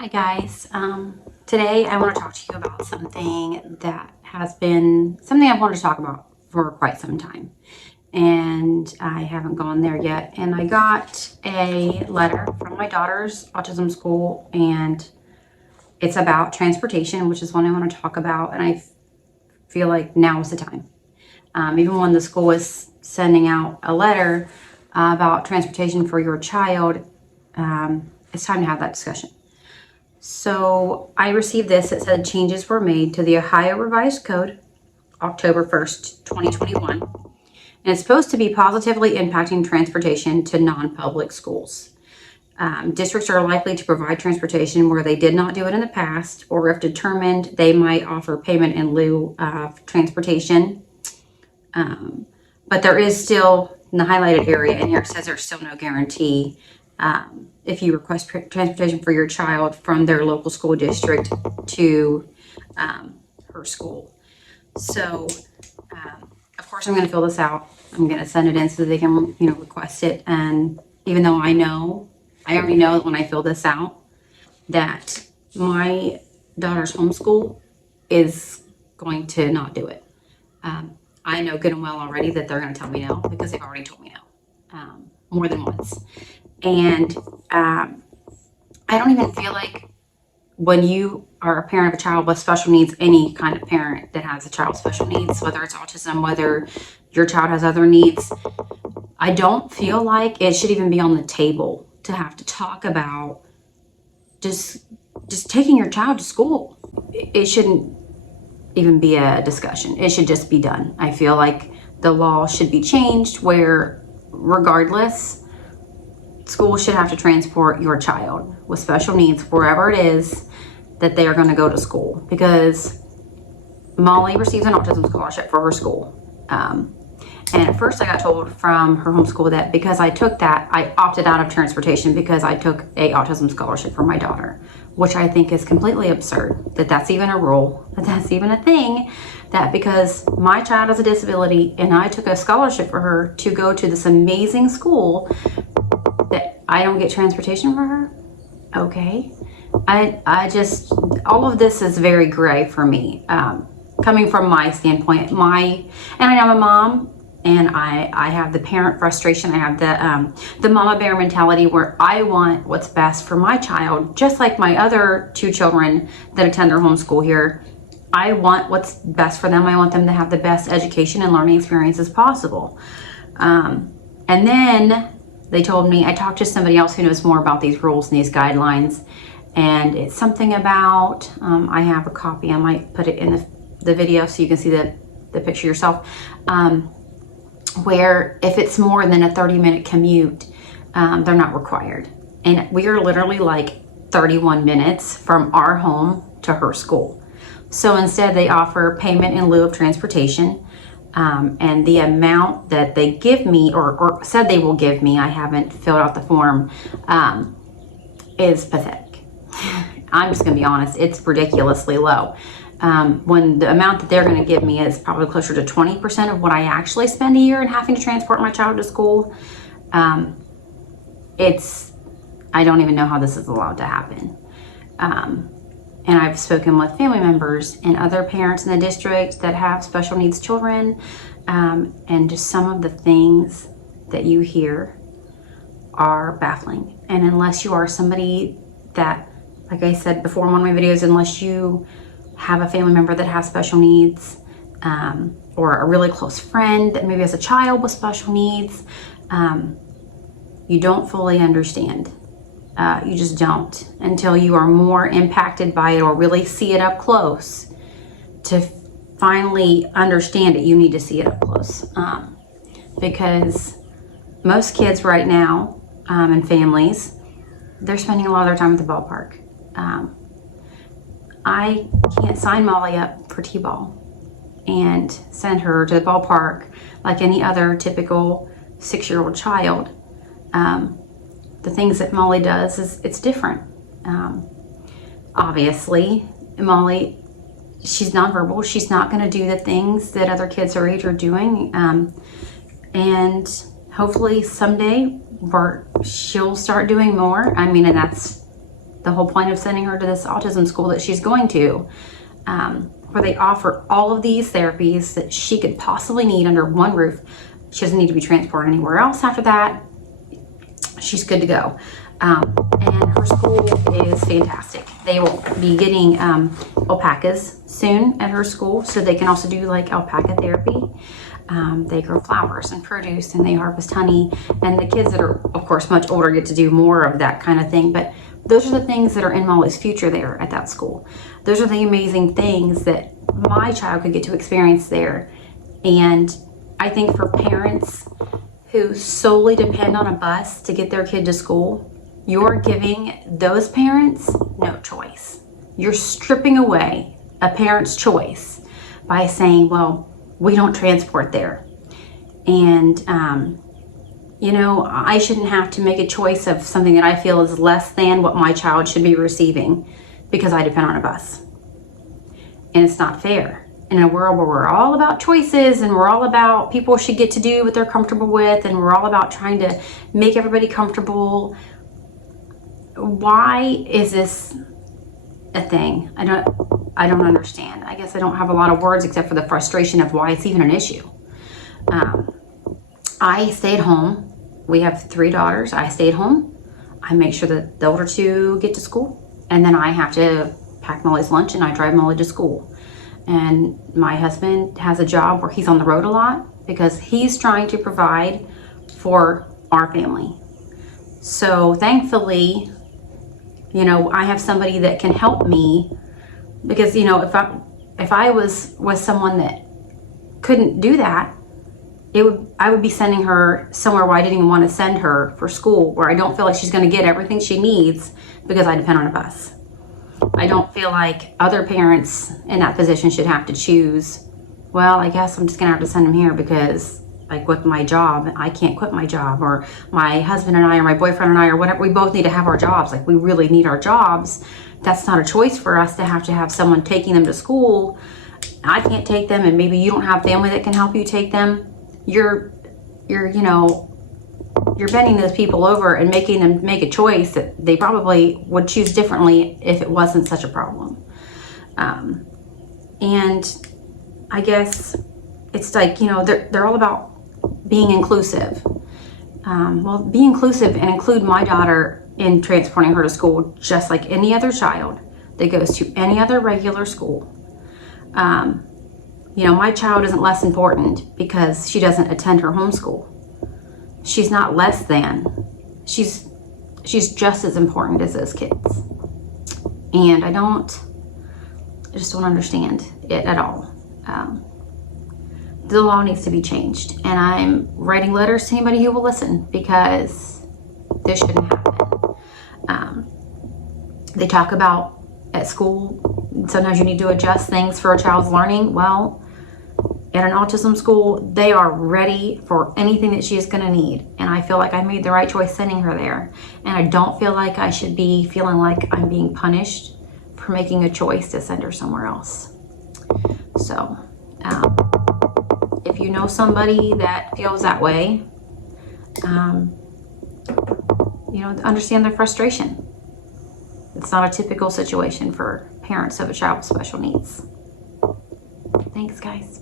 Hi guys. Today I want to talk to you about something that has been something I've wanted to talk about for quite some time, and I haven't gone there yet. And I got a letter from my daughter's autism school, and it's about transportation, which is one I want to talk about. And I feel like now is the time. Even when the school is sending out a letter about transportation for your child, it's time to have that discussion. So I received this. It said changes were made to the Ohio Revised Code October 1st, 2021. And it's supposed to be positively impacting transportation to non-public schools. Districts are likely to provide transportation where they did not do it in the past, or if determined, they might offer payment in lieu of transportation. But there is still, in the highlighted area in here, it says there's still no guarantee if you request transportation for your child from their local school district to her school. So, of course, I'm going to fill this out. I'm going to send it in so that they can, request it. And even though I already know that when I fill this out that my daughter's homeschool is going to not do it. I know good and well already that they're going to tell me no because they've already told me no more than once. And I don't even feel like when you are a parent of a child with special needs, any kind of parent that has a child with special needs, whether it's autism, whether your child has other needs, I don't feel like it should even be on the table to have to talk about just taking your child to school. It shouldn't even be a discussion. It should just be done. I feel like the law should be changed where regardless, school should have to transport your child with special needs wherever it is that they are going to go to school, because Molly receives an autism scholarship for her school. And at first I got told from her homeschool that because I took that, I opted out of transportation because I took a autism scholarship for my daughter, which I think is completely absurd, that that's even a rule, that that's even a thing, that because my child has a disability and I took a scholarship for her to go to this amazing school, that I don't get transportation for her. Okay. I just, all of this is very gray for me. Coming from my standpoint, and I am a mom, and I have the parent frustration. I have the mama bear mentality where I want what's best for my child, just like my other two children that attend their homeschool here. I want what's best for them. I want them to have the best education and learning experiences possible. And then they told me, I talked to somebody else who knows more about these rules and these guidelines, and it's something about, I have a copy, I might put it in the video so you can see the picture yourself, where if it's more than a 30-minute commute, they're not required. And we are literally like 31 minutes from our home to her school. So instead they offer payment in lieu of transportation. And the amount that they give me, or said they will give me, I haven't filled out the form, is pathetic. I'm just going to be honest, it's ridiculously low. When the amount that they're going to give me is probably closer to 20% of what I actually spend a year in having to transport my child to school. I don't even know how this is allowed to happen. And I've spoken with family members and other parents in the district that have special needs children, and just some of the things that you hear are baffling. And unless you are somebody that, like I said before in one of my videos, unless you have a family member that has special needs, or a really close friend that maybe has a child with special needs, you don't fully understand. You just don't until you are more impacted by it or really see it up close. To finally understand it, you need to see it up close, because most kids right now, and families, they're spending a lot of their time at the ballpark. I can't sign Molly up for t-ball and send her to the ballpark like any other typical 6-year-old child. The things that Molly does it's different. Obviously, Molly, she's nonverbal. She's not going to do the things that other kids her age are doing. And hopefully someday she'll start doing more. I mean, and that's the whole point of sending her to this autism school that she's going to, where they offer all of these therapies that she could possibly need under one roof. She doesn't need to be transported anywhere else after that. She's good to go. And her school is fantastic. They will be getting alpacas soon at her school, so they can also do like alpaca therapy. They grow flowers and produce, and they harvest honey. And the kids that are, of course, much older get to do more of that kind of thing. But those are the things that are in Molly's future there at that school. Those are the amazing things that my child could get to experience there. And I think for parents who solely depend on a bus to get their kid to school, you're giving those parents no choice. You're stripping away a parent's choice by saying, well, we don't transport there. And, you know, I shouldn't have to make a choice of something that I feel is less than what my child should be receiving because I depend on a bus. And it's not fair. In a world where we're all about choices and we're all about people should get to do what they're comfortable with, and we're all about trying to make everybody comfortable, why is this a thing? I don't understand. I guess I don't have a lot of words except for the frustration of why it's even an issue. I stay at home. We have 3 daughters. I stay at home. I make sure that the older 2 get to school, and then I have to pack Molly's lunch and I drive Molly to school. And my husband has a job where he's on the road a lot because he's trying to provide for our family. So thankfully, you know, I have somebody that can help me, because, you know, if I was with someone that couldn't do that, I would be sending her somewhere where I didn't even want to send her for school, where I don't feel like she's going to get everything she needs because I depend on a bus. I don't feel like other parents in that position should have to choose, well, I guess I'm just going to have to send him here because, like, with my job, I can't quit my job, or my husband and I, or my boyfriend and I, or whatever, we both need to have our jobs. Like, we really need our jobs. That's not a choice for us to have someone taking them to school. I can't take them, and maybe you don't have family that can help you take them. You're bending those people over and making them make a choice that they probably would choose differently if it wasn't such a problem. And I guess it's like, you know, they're all about being inclusive. Well, be inclusive and include my daughter in transporting her to school just like any other child that goes to any other regular school. You know, my child isn't less important because she doesn't attend her homeschool. She's not less than. She's just as important as those kids. And I just don't understand it at all. The law needs to be changed. And I'm writing letters to anybody who will listen, because this shouldn't happen. They talk about at school, sometimes you need to adjust things for a child's learning. Well, at an autism school, they are ready for anything that she is going to need. And I feel like I made the right choice sending her there. And I don't feel like I should be feeling like I'm being punished for making a choice to send her somewhere else. So, if you know somebody that feels that way, you know, understand their frustration. It's not a typical situation for parents of a child with special needs. Thanks, guys.